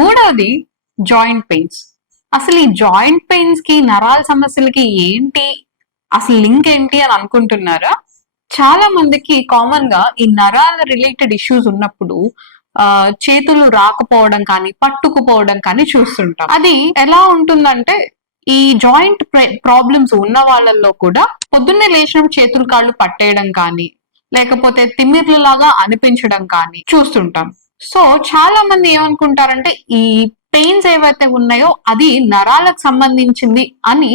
మూడవది joint pains. అసలు ఈ జాయింట్ పెయిన్స్ కి నరాల సమస్యలకి ఏంటి అసలు లింక్ ఏంటి అని అనుకుంటున్నారా? చాలా మందికి కామన్ గా ఈ నరాల రిలేటెడ్ ఇష్యూస్ ఉన్నప్పుడు చేతులు రాకపోవడం కానీ పట్టుకుపోవడం కానీ చూస్తుంటాం. అది ఎలా ఉంటుందంటే ఈ జాయింట్ ప్రాబ్లమ్స్ ఉన్న వాళ్ళల్లో కూడా పొద్దున్నే లేచినప్పుడు చేతులు కాళ్ళు పట్టేయడం కానీ లేకపోతే తిమ్మిర్లులాగా అనిపించడం కానీ చూస్తుంటాం. సో చాలా మంది ఏమనుకుంటారంటే ఈ పెయిన్స్ ఏవైతే ఉన్నాయో అది నరాలకు సంబంధించింది అని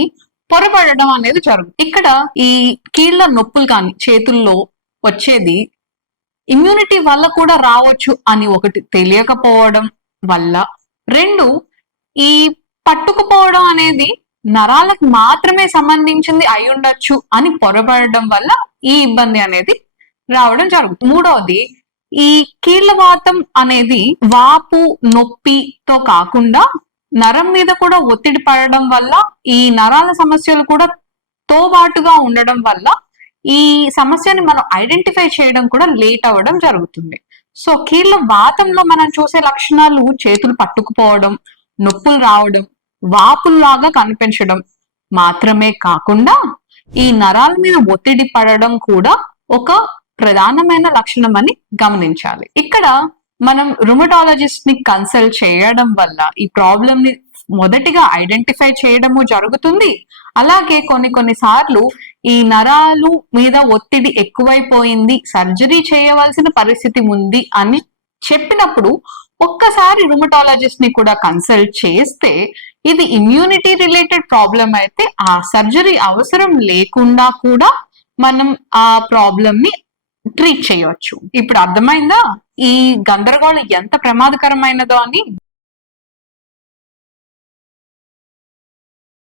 పొరపడడం అనేది జరుగుతుంది. ఇక్కడ ఈ కీళ్ల నొప్పులు కానీ చేతుల్లో వచ్చేది ఇమ్యూనిటీ వల్ల కూడా రావచ్చు అని ఒకటి తెలియకపోవడం వల్ల, రెండు ఈ పట్టుకుపోవడం అనేది నరాలకు మాత్రమే సంబంధించింది అయి ఉండొచ్చు అని పొరపడడం వల్ల ఈ ఇబ్బంది అనేది రావడం జరుగుతుంది. మూడవది ఈ కీళ్లవాతం అనేది వాపు నొప్పితో కాకుండా నరం మీద కూడా ఒత్తిడి పడడం వల్ల ఈ నరాల సమస్యలు కూడా తోబాటుగా ఉండడం వల్ల ఈ సమస్యని మనం ఐడెంటిఫై చేయడం కూడా లేట్ అవ్వడం జరుగుతుంది. సో కీళ్ల వాతంలో మనం చూసే లక్షణాలు చేతులు పట్టుకుపోవడం, నొప్పులు రావడం, వాపుల్లాగా కనిపించడం మాత్రమే కాకుండా ఈ నరాల మీద ఒత్తిడి పడడం కూడా ఒక ప్రధానమైన లక్షణం అని గమనించాలి. ఇక్కడ మనం రుమటాలజిస్ట్ ని కన్సల్ట్ చేయడం వల్ల ఈ ప్రాబ్లమ్ ని మొదటిగా ఐడెంటిఫై చేయడము జరుగుతుంది. అలాగే కొన్ని సార్లు ఈ నరాలు మీద ఒత్తిడి ఎక్కువైపోయింది, సర్జరీ చేయవలసిన పరిస్థితి ఉంది అని చెప్పినప్పుడు ఒక్కసారి రుమటాలజిస్ట్ ని కూడా కన్సల్ట్ చేస్తే ఇది ఇమ్యూనిటీ రిలేటెడ్ ప్రాబ్లం అయితే ఆ సర్జరీ అవసరం లేకుండా కూడా మనం ఆ ప్రాబ్లం ని ట్రీట్ చేయవచ్చు. ఇప్పుడు అర్థమైందా ఈ గందరగోళం ఎంత ప్రమాదకరమైనదో అని?